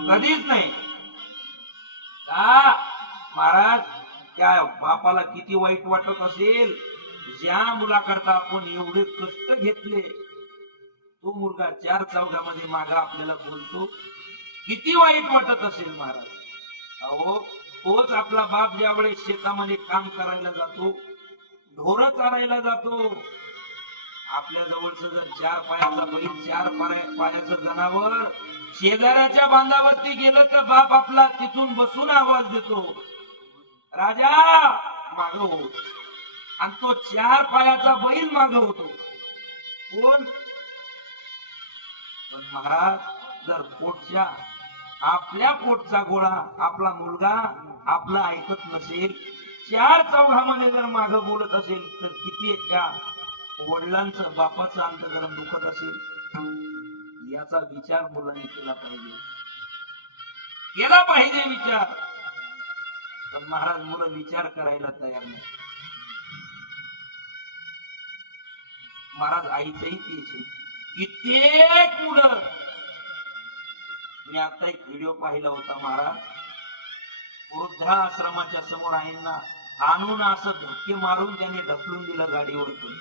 कधीच नाही का महाराज. त्या बापाला किती वाईट वाटत असेल, ज्या मुलाकरता आपण एवढे कष्ट घेतले, तो मुलगा चार चौघामध्ये मागा आपल्याला बोलतो, किती वाईट वाटत असेल महाराज. अहो तोच आपला बाप ज्यावेळेस शेतामध्ये काम करायला जातो, ढोरं चारायला जातो, आपल्या जवळच जर चार पायाचा बैल, चार पायाचं जनावर शेजाऱ्याच्या बांधावरती गेलं तर बाप आपला तिथून बसून आवाज देतो, राजा माग हो. आणि तो चार पायाचा बैल माग होतो कोण? पण महाराज जर पोटच्या आपल्या पोटचा गोळा आपला मुलगा आपलं ऐकत नसेल, चार चौघामध्ये जर माग बोलत असेल, तर किती त्या वडिलांचं बापाचं अंतःकरण दुखत असेल. याचा विचार मुलांनी केला पाहिजे विचार. पण महाराज मुलं विचार करायला तयार नाही. महाराज आईचंही तेच, कित्येक मुलं. मी आता एक व्हिडिओ पाहिला होता महाराज, वृद्धाश्रमाच्या समोर आईंना आणून असं धक्के मारून त्यांनी ढकलून दिलं गाडीवरतून.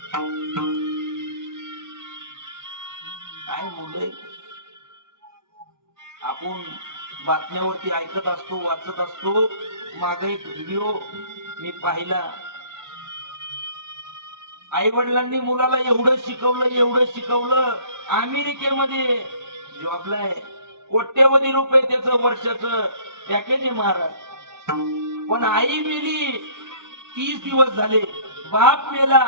काय मुले, आपण बातम्यावरती ऐकत असतो, वाचत असतो. मागे एक व्हिडिओ मी पाहिला, आई वडिलांनी मुलाला एवढं शिकवलं, अमेरिकेमध्ये जॉबला आहे, कोट्यवधी रुपये त्याचं वर्षाचं पॅकेज आहे महाराज. पण आई मेली 30 दिवस झाले, बाप मेला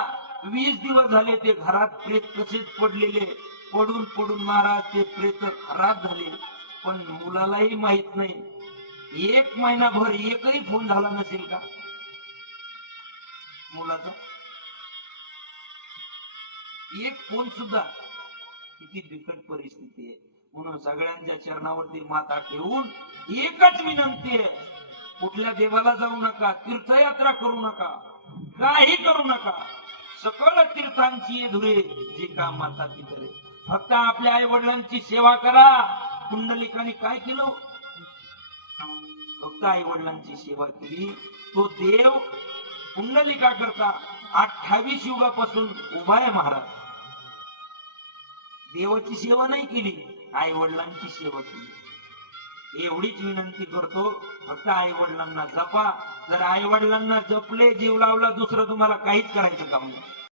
20 दिवस झाले, ते घरात प्रेत तसेच पडलेले, पडून पडून महाराज ते प्रेत खराब झाले. पण मुलालाही माहित नाही, एक महिनाभर एकही फोन झाला नसेल का मुलाचा? एक फोन सुद्धा. किती बिकट परिस्थिती आहे. म्हणून सगळ्यांच्या चरणावरती माथा ठेवून एकच विनंती आहे, कुठल्या देवाला जाऊ नका, तीर्थयात्रा करू नका, काही करू नका. सकळ तीर्थांची धुरे जे का माता पितरे. फक्त आपल्या आई वडिलांची सेवा करा. कुंडलिकाने काय केलं? फक्त आई वडिलांची सेवा केली. तो देव कुंडलिका करता 28 युगापासून उभा आहे महाराज. देवाची सेवा नाही केली, आई वडिलांची सेवा केली. एवढीच विनंती करतो, फक्त आई वडिलांना जपा. जर आई वडिलांना जपले, जीव लावला, दुसरं तुम्हाला काहीच करायचं काम नाही.